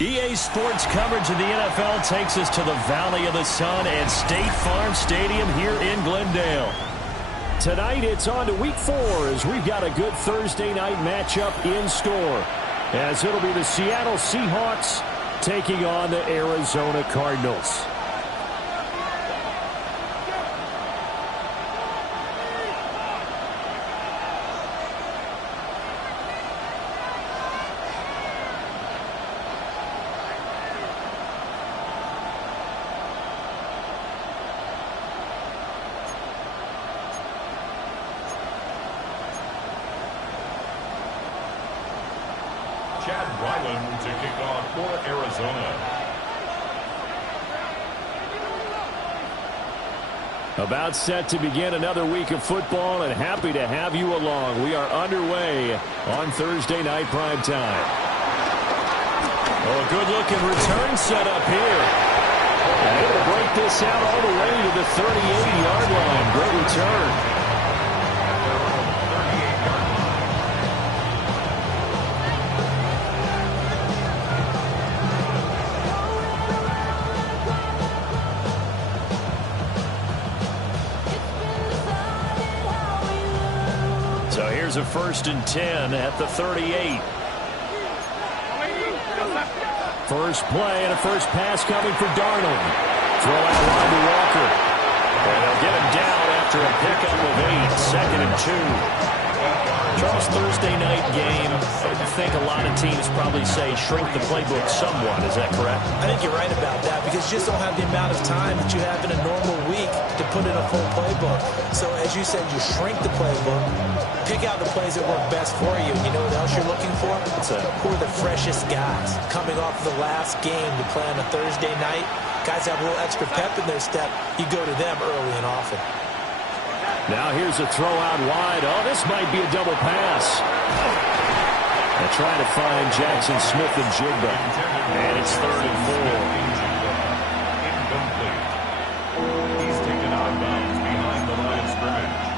EA Sports coverage of the NFL takes us to the Valley of the Sun at State Farm Stadium here in Glendale. Tonight it's on to Week 4 as we've got a good Thursday night matchup in store, as it'll be the Seattle Seahawks taking on the Arizona Cardinals. Chad Ryland to kick off for Arizona. About set to begin another week of football, and happy to have you along. We are underway on Thursday night primetime. Oh, a good-looking return set up here. And able to break this out all the way to the 38-yard line. Great return. So here's a 1st and 10 at the 38. First play and a first pass coming for Darnold. Throw out wide to Walker. And they'll get him down after a pickup of 8. 2nd and 2. Charles, Thursday night game, I think a lot of teams probably say shrink the playbook somewhat. Is that correct? I think you're right about that because you just don't have the amount of time that you have in a normal week to put in a full playbook. So as you said, you shrink the playbook, pick out the plays that work best for you. You know what else you're looking for? Who are the freshest guys coming off the last game to play on a Thursday night? Guys have a little extra pep in their step. You go to them early and often. Now here's a throw out wide. Oh, this might be a double pass. They're trying to find Jackson Smith and Jigba. And it's 3rd and 4. Incomplete. He's taken out of bounds behind the line of scrimmage.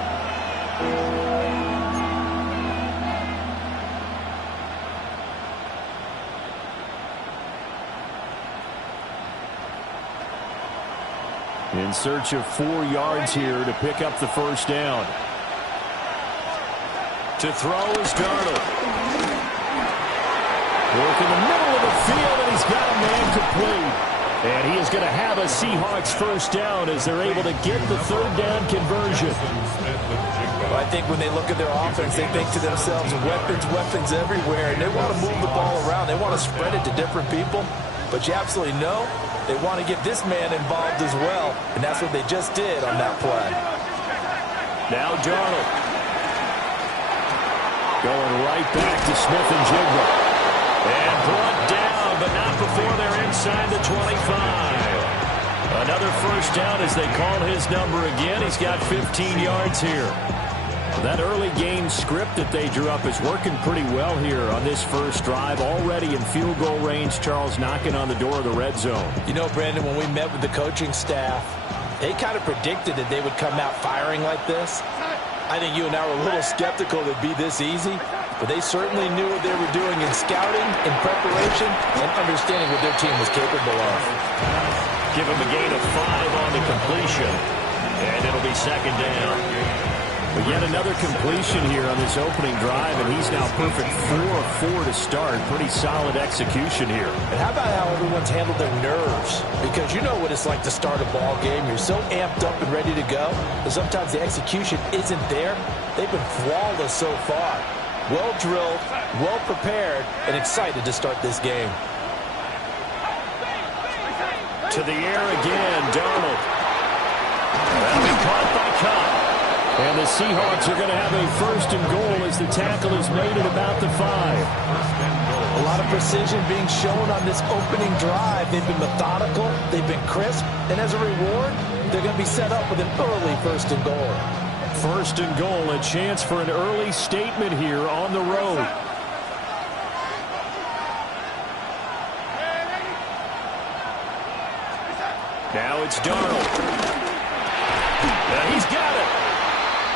in search of 4 yards here to pick up the first down. To throw is Darnold. Work in the middle of the field, and he's got a man complete. And he is going to have a Seahawks first down as they're able to get the third down conversion. Well, I think when they look at their offense, they think to themselves, weapons everywhere, and they want to move the ball around. They want to spread it to different people. But you absolutely know they want to get this man involved as well, and that's what they just did on that play. Now Darnold. Going right back to Smith and Jigba. And brought down, but not before they're inside the 25. Another first down as they call his number again. He's got 15 yards here. That early game script that they drew up is working pretty well here on this first drive. Already in field goal range, Charles knocking on the door of the red zone. You know, Brandon, when we met with the coaching staff, they kind of predicted that they would come out firing like this. I think you and I were a little skeptical it would be this easy, but they certainly knew what they were doing in scouting, in preparation, and understanding what their team was capable of. Give him a gain of 5 on the completion, and it'll be second down. But yet another completion here on this opening drive, and he's now perfect 4 of 4 to start. Pretty solid execution here. And how about how everyone's handled their nerves? Because you know what it's like to start a ball game. You're so amped up and ready to go, but sometimes the execution isn't there. They've been flawless so far. Well drilled, well prepared, and excited to start this game. To the air again, Darnold. That'll be caught by Cobb. And the Seahawks are going to have a first and goal as the tackle is made at about the 5. A lot of precision being shown on this opening drive. They've been methodical, they've been crisp, and as a reward, they're going to be set up with an early first and goal. First and goal, a chance for an early statement here on the road. Now it's Darnold. And he's got it.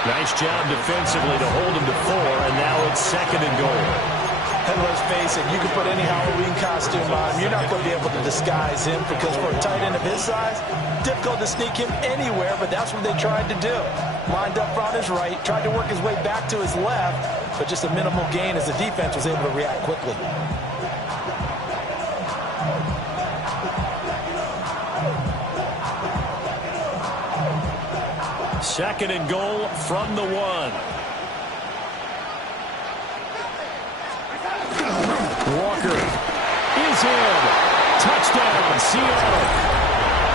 Nice job defensively to hold him to 4, and now it's second and goal. I let's face it, you can put any Halloween costume on him. You're not going to be able to disguise him because for a tight end of his size, difficult to sneak him anywhere, but that's what they tried to do. Lined up on his right, tried to work his way back to his left, but just a minimal gain as the defense was able to react quickly. Second and goal from the 1. Walker is in. Touchdown, Seattle.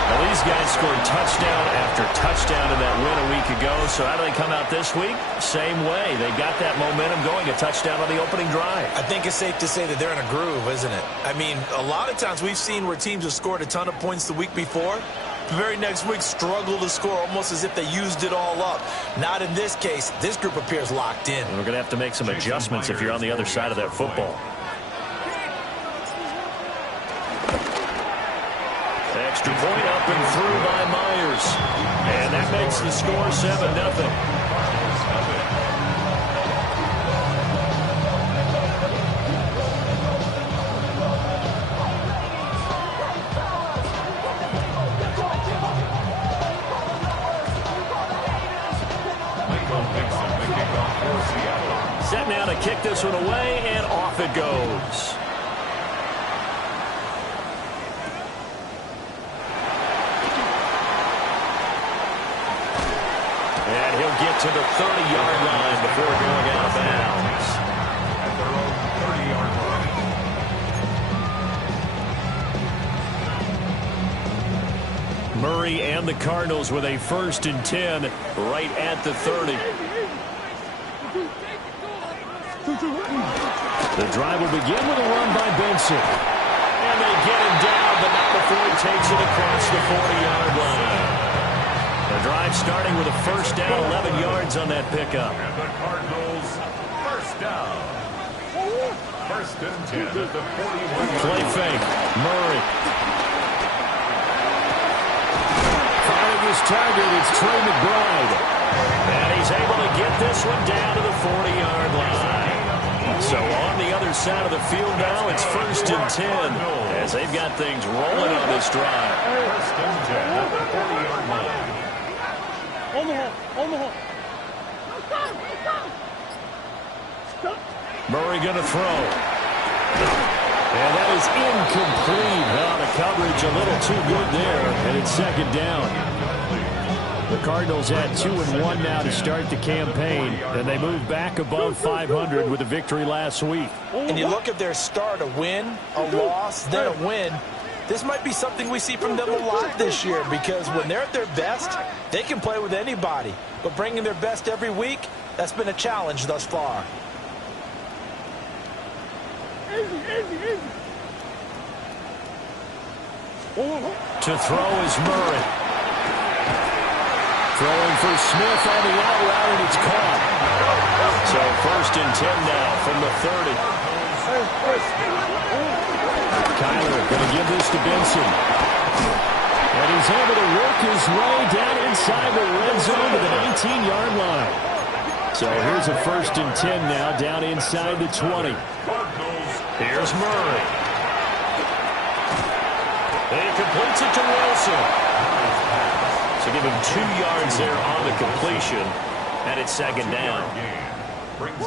Well, these guys scored touchdown after touchdown in that win a week ago. So how do they come out this week? Same way. They got that momentum going. A touchdown on the opening drive. I think it's safe to say that they're in a groove, isn't it? I mean, a lot of times we've seen where teams have scored a ton of points the week before. The very next week struggle to score almost as if they used it all up. Not in this case. This group appears locked in. We're going to have to make some adjustments if you're on the other side of that football. Extra point up and through by Myers. And that makes the score 7-0. Set now to kick this one away, and off it goes. And he'll get to the 30-yard line before going out of bounds. At their own 30-yard line. Murray and the Cardinals with a 1st and 10 right at the 30. The drive will begin with a run by Benson. And they get him down, but not before he takes it across the 40-yard line. The drive starting with a 1st down, 11 yards on that pickup. And the Cardinals, 1st down. 1st and 10 at the 41. Play fake. Murray. Finding his target, it's Trey McBride. And he's able to get this one down to the 40-yard line. So on the other side of the field now, it's 1st and 10 as they've got things rolling on this drive. 1st and 10 at the 40-yard line. Murray going to throw. And that is incomplete. Well, the coverage a little too good there, and it's 2nd down. The Cardinals had 2-1 now to start the campaign, and they moved back above 500 with a victory last week. And you look at their start, a win, a loss, then a win. This might be something we see from them a lot this year because when they're at their best, they can play with anybody. But bringing their best every week, that's been a challenge thus far. To throw is Murray. Throwing for Smith on the out route, and it's caught. So 1st and 10 now from the 30. Kyler going to give this to Benson. And he's able to work his way down inside the red zone to the 19-yard line. So here's a 1st and 10 now down inside the 20. Here's Murray. He completes it to Wilson. So give him 2 yards there on the completion, and it's 2nd down.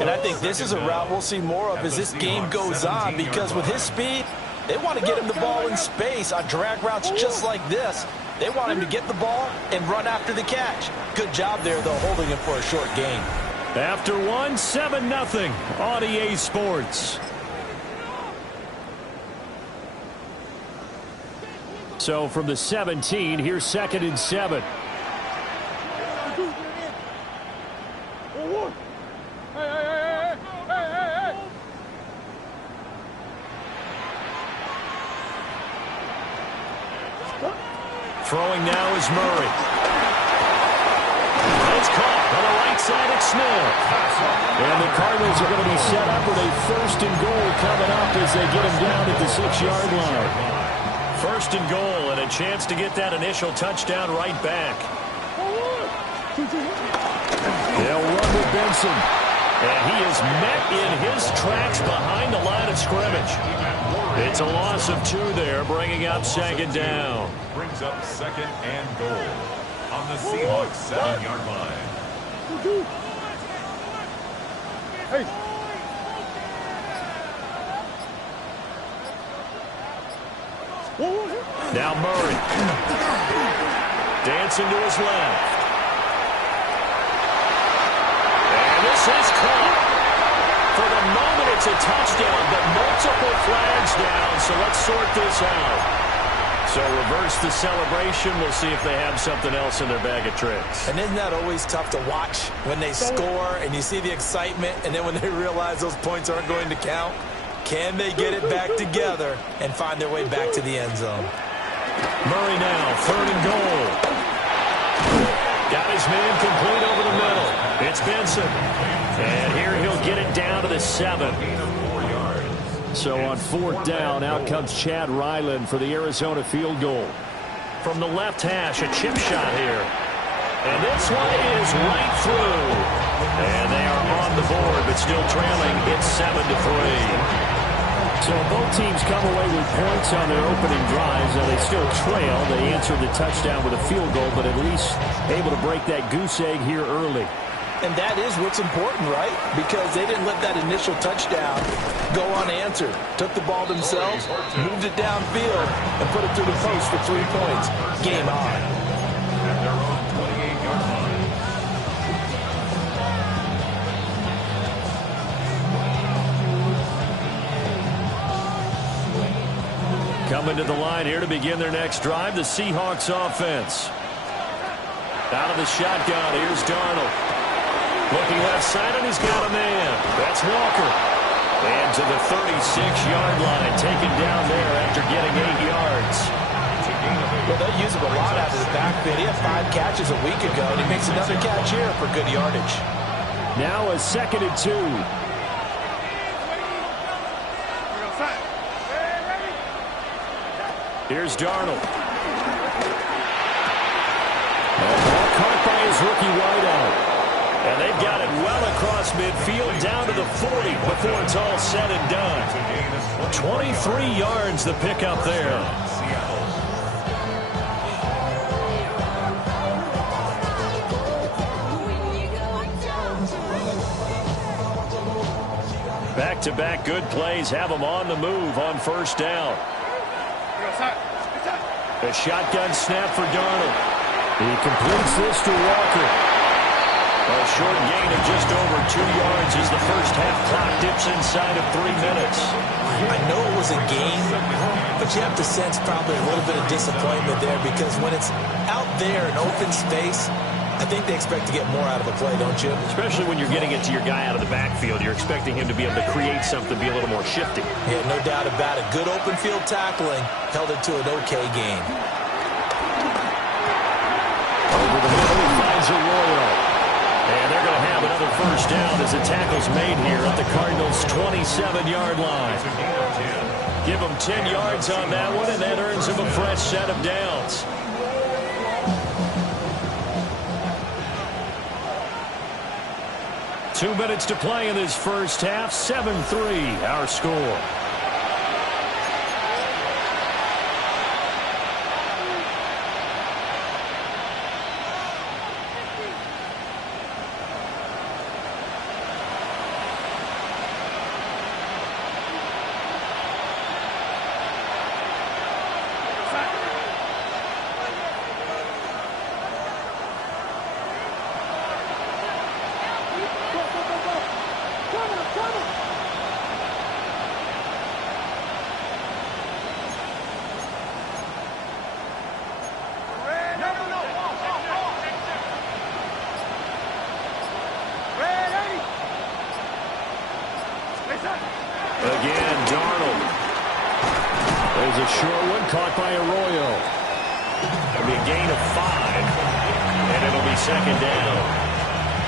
And I think this is a route we'll see more of as this game goes on because with his speed, they want to get him the ball in space on drag routes just like this. They want him to get the ball and run after the catch. Good job there, though, holding him for a short gain. After 7-0 on EA Sports. So from the 17, here's 2nd and 7. Throwing now is Murray. It's caught on the right side at Smith. And the Cardinals are going to be set up with a 1st and goal coming up as they get him down at the 6-yard line. 1st and goal and a chance to get that initial touchdown right back. They'll run with Benson. And he is met in his tracks behind the line of of scrimmage. It's a loss of 2 there, bringing up second down. Brings up second and goal on the Seahawks 7-yard line. Hey. Now Murray. Dancing to his left. And this is caught. For the moment, it's a touchdown, but multiple flags down, so let's sort this out. So reverse the celebration. We'll see if they have something else in their bag of tricks. And isn't that always tough to watch when they score and you see the excitement, and then when they realize those points aren't going to count? Can they get it back together and find their way back to the end zone? Murray now, 3rd and goal. Got his man complete over the middle. It's Benson. And here he'll get it down to the 7. So on 4th down, out comes Chad Ryland for the Arizona field goal. From the left hash, a chip shot here. And this one is right through. And they are on the board, but still trailing. It's 7-3. So both teams come away with points on their opening drives. Now they still trail. They answered the touchdown with a field goal, but at least able to break that goose egg here early. And that is what's important, right? Because they didn't let that initial touchdown go unanswered. Took the ball themselves, moved it downfield, and put it through the post for 3 points. Game on. At their own 28-yard line. Coming to the line here to begin their next drive, the Seahawks offense. Out of the shotgun, here's Darnold. Looking left side, and he's got a man. That's Walker. And to the 36-yard line, taken down there after getting 8 yards. Well, they use him a lot out of the backfield. He had 5 catches a week ago, and he makes another catch here for good yardage. Now a 2nd and 2. Here's Darnold. Ball caught by his rookie wideout. And they've got it well across midfield down to the 40 before it's all said and done. 23 yards the pickup there. Back-to-back good plays have them on the move on 1st down. A shotgun snap for Darnold. He completes this to Walker. A short gain of just over 2 yards as the first half clock dips inside of 3 minutes. I know it was a game, but you have to sense probably a little bit of disappointment there because when it's out there in open space, I think they expect to get more out of a play, don't you? Especially when you're getting it to your guy out of the backfield. You're expecting him to be able to create something, be a little more shifty. Yeah, no doubt about it. Good open field tackling held it to an okay game. Over the middle, he finds Arroyo. And they're going to have another 1st down as the tackle's made here at the Cardinals' 27-yard line. Give them 10 yards on that one, and that earns them a fresh set of downs. Two minutes to play in this first half. 7-3, our score. Again, Darnold. There's a short one caught by Arroyo. It'll be a gain of 5, and it'll be 2nd down.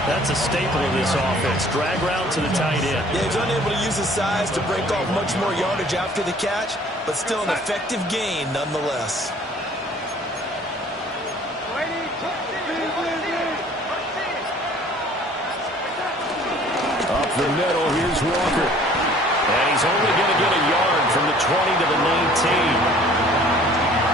That's a staple of this offense. Drag route to the tight end. Yeah, he's unable to use his size to break off much more yardage after the catch, but still an effective gain nonetheless. Up the middle, here's Walker. And he's only going to get a yard from the 20 to the 19.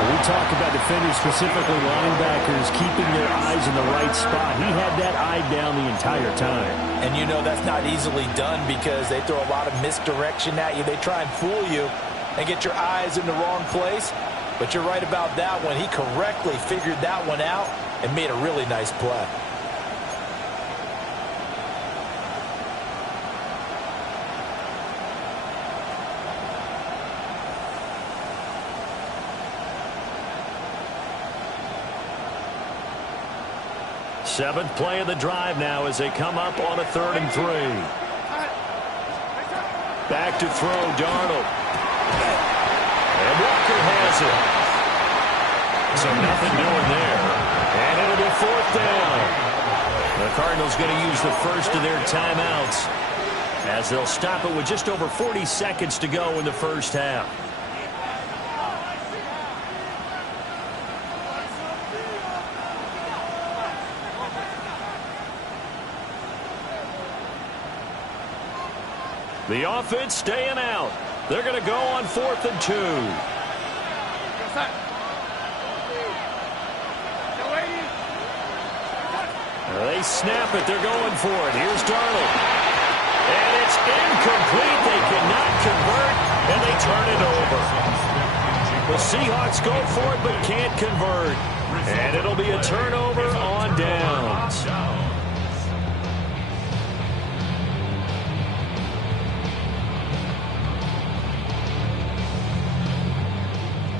We talk about defenders, specifically linebackers, keeping their eyes in the right spot. He had that eye down the entire time. And you know that's not easily done because they throw a lot of misdirection at you. They try and fool you and get your eyes in the wrong place. But you're right about that one. He correctly figured that one out and made a really nice play. Seventh play of the drive now as they come up on a 3rd and 3. Back to throw, Darnold. And Walker has it. So nothing doing there. And it'll be 4th down. The Cardinals going to use the first of their timeouts as they'll stop it with just over 40 seconds to go in the first half. The offense staying out. They're going to go on 4th and 2. They snap it. They're going for it. Here's Darnold. And it's incomplete. They cannot convert, and they turn it over. The Seahawks go for it but can't convert. And it'll be a turnover on downs.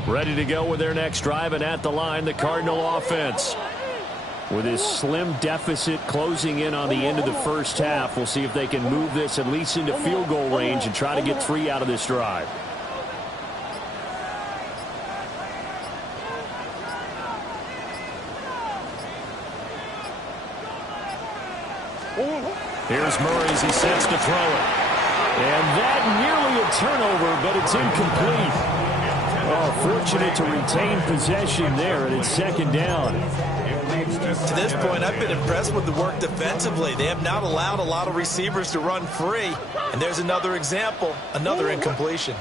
Ready to go with their next drive, and at the line, the Cardinal offense. With his slim deficit closing in on the end of the first half, we'll see if they can move this at least into field goal range and try to get 3 out of this drive. Here's Murray as he sets to throw it. And that nearly a turnover, but it's incomplete. Oh, fortunate to retain possession there, and it's 2nd down. To this point, I've been impressed with the work defensively. They have not allowed a lot of receivers to run free. And there's another example, another incompletion.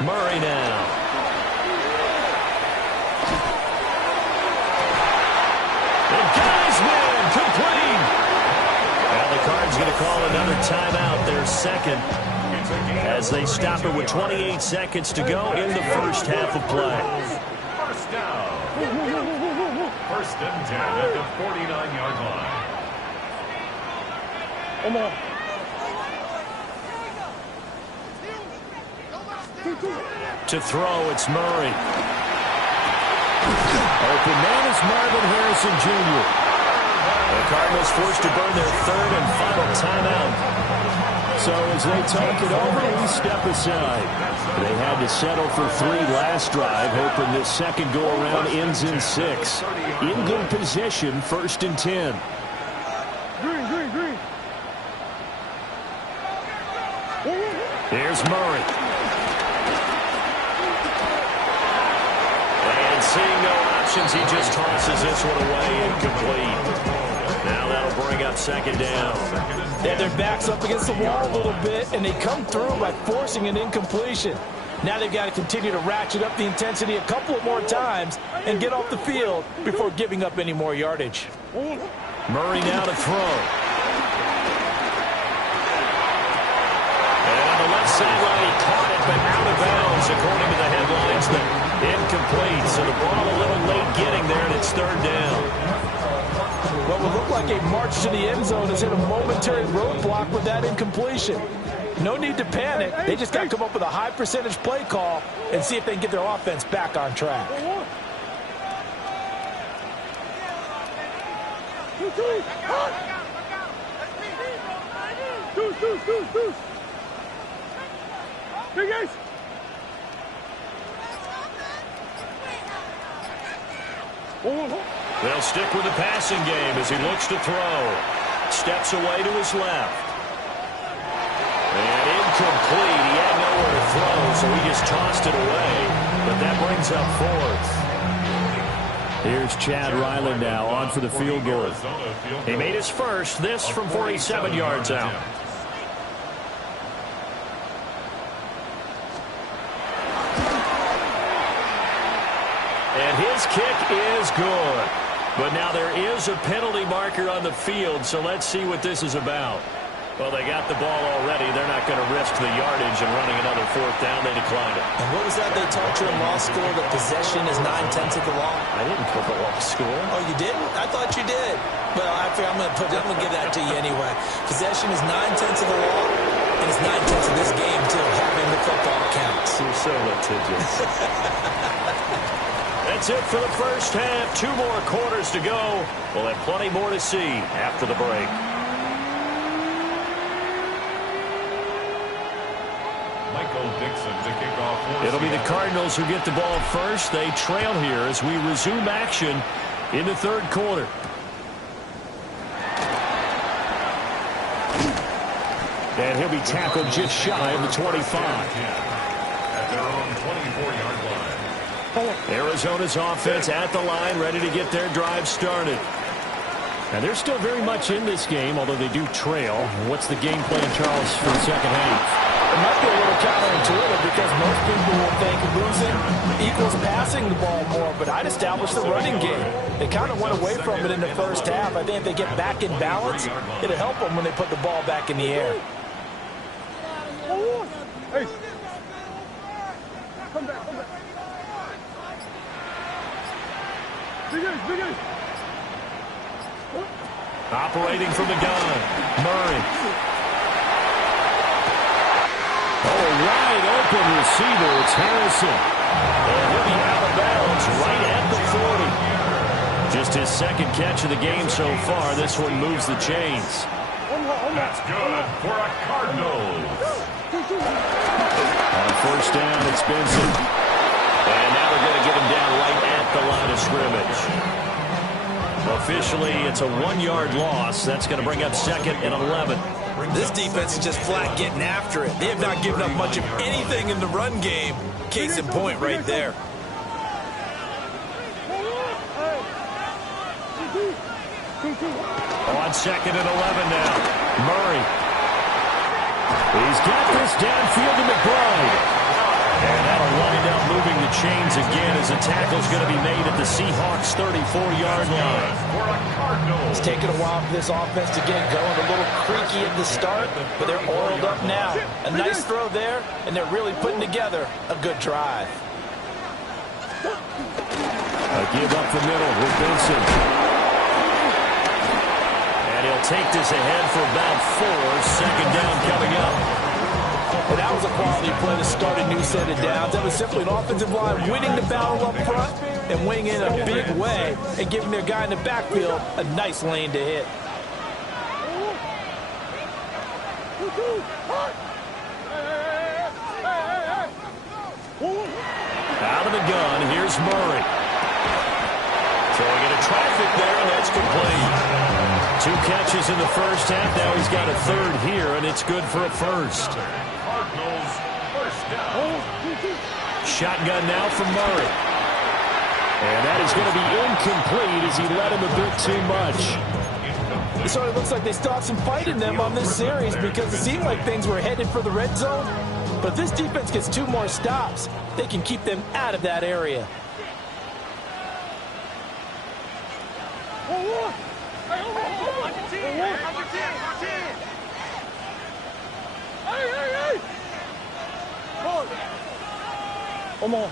Murray now. The guys win, complete. Now the Cards going to call another timeout, their 2nd. As they stop it with 28 seconds to go in the first half of play. First down. 1st and 10 at the 49-yard line. Come on. To throw, it's Murray. Open man is Marvin Harrison Jr. The Cardinals forced to burn their 3rd and final timeout. So as they talk it over, we step aside. They had to settle for 3 last drive, hoping this second go-around ends in 6. In good position, 1st and 10. Green. Here's Murray. And seeing no options, he just tosses this one away, incomplete. Now that'll bring up 2nd down. They had their backs up against the wall a little bit, and they come through by forcing an incompletion. Now they've got to continue to ratchet up the intensity a couple of more times and get off the field before giving up any more yardage. Murray now to throw. And on the left sideline, he caught it, but out of bounds, according to the headlines. Incomplete, so the ball a little late getting there, and it's 3rd down. What would look like a march to the end zone is hit a momentary roadblock with that incompletion. No need to panic. They just got to come up with a high percentage play call and see if they can get their offense back on track. Hey, guys. They'll stick with the passing game as he looks to throw. Steps away to his left. And incomplete. He had nowhere to throw, so he just tossed it away. But that brings up 4th. Here's Chad Ryland now on for the field goal. He made his first, this from 47 yards out. And his kick is good. But now there is a penalty marker on the field, so let's see what this is about. Well, they got the ball already. They're not going to risk the yardage and running another fourth down. They declined it. And what was that they taught you in law school, that possession is 9/10 of the law? I didn't go to law school. Oh, you didn't? I thought you did. Well, I'm going to give that to you anyway. Possession is 9/10 of the law, and it's 9/10 of this game, too. Having the football counts. You're so litigious. That's it for the first half. 2 more quarters to go. We'll have plenty more to see after the break. Michael Dixon to kick off. It'll be the Cardinals who get the ball first. They trail here as we resume action in the third quarter. And he'll be tackled just shy of the 25. At their own 24-yard line. Arizona's offense at the line, ready to get their drive started. And they're still very much in this game, although they do trail. What's the game plan, Charles, for the second half? It might be a little counterintuitive because most people will think losing equals passing the ball more, but I'd establish the running game. They kind of went away from it in the first half. I think if they get back in balance, it'll help them when they put the ball back in the air. Hey. Come back, come back. Big ace. Operating from the gun, Murray. Oh, wide open receiver. It's Harrison. And he'll be out of bounds right at the 40. Just his second catch of the game so far. This one moves the chains. That's good for a Cardinals. On first down, it's Benson. And now they're going to get him down right at the line of scrimmage. Officially, it's a 1-yard loss. That's going to bring up second and 11. This defense is just flat getting after it. They have not given up much of anything in the run game. Case in point right there. On second and 11 now. Murray. He's got this downfield to McBride. And that'll wind up moving the chains again as the tackle's going to be made at the Seahawks' 34-yard line. It's taken a while for this offense to get going. A little creaky at the start, but they're oiled up now. A nice throw there, and they're really putting together a good drive. A give up the middle with Benson. And he'll take this ahead for about 4. Second down coming up. And that was a quality play to start a new set of downs. That was simply an offensive line winning the battle up front and winning in a big way and giving their guy in the backfield a nice lane to hit. Out of the gun, here's Murray. Throwing into traffic there, and that's complete. 2 catches in the first half. Now he's got a third here, and it's good for a first. Shotgun now from Murray. And that is going to be incomplete as he led him a bit too much. It sort of looks like they still have some fight in them on this series because it seemed like things were headed for the red zone. But if this defense gets 2 more stops, they can keep them out of that area. Come on.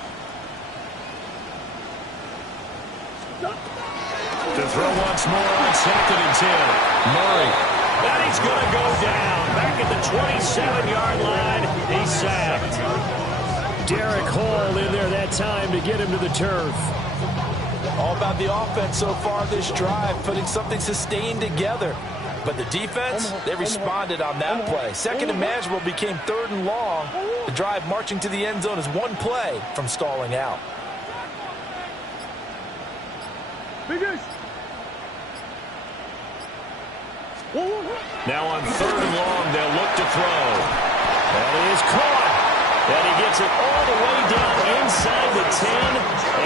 To throw once more on second and 10. Murray. And he's going to go down. Back at the 27-yard line. He's sacked. Derek Hall in there that time to get him to the turf. All about the offense so far this drive, putting something sustained together. But the defense, they responded on that play. Second and manageable became 3rd and long. The drive marching to the end zone is 1 play from stalling out. Now on 3rd and long, they'll look to throw. And he is caught. And he gets it all the way down inside the 10.